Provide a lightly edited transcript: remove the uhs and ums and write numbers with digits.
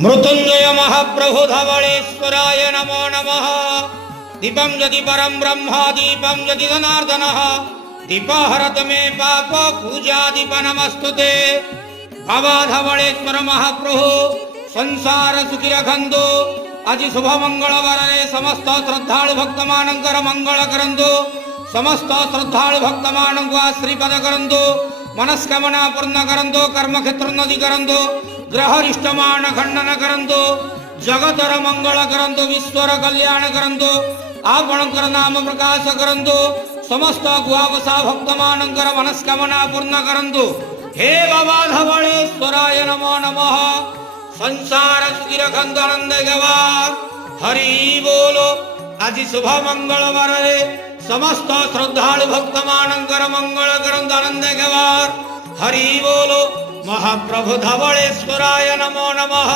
मृत्युंजय महाप्रभु धवलेश्वराय नमो नमः। दीपं यदि परं ब्रह्म दीपं यदि जनार्दनः दीपहरत मे पाप पूजा दीप नमस्तुते। बाबा धवलेश्वर महाप्रभु संसार सुखी रखंदु। आज शुभ मंगलवार समस्त श्रद्धालु भक्त मानकर मंगल करंदु। समस्त श्रद्धालु भक्त मानक आश्रीपद करंदु। मनस्कामना पूर्ण करंदु। कर्म क्षेत्र नदी करंदु। ग्रहरिष्ट मान खंडन करंदु। जगतर मंगल करंदु। विश्वर कल्याण करंदु। आपणकर नाम प्रकाश करंदु। समस्त गुआवसा भक्त मानकर मनस्कामना पूर्ण करंदु। हे बाबा धवलेश्वराय नमो नमः। संसार सुखी रखंदु आनंद गवार हरि बोलो। आज शुभ मंगलवार समस्त श्रद्धालु भक्त मानकर मंगल करंदु आनंद गवार हरि बोलो। महाप्रभु धवलेश्वराय नमो नमः।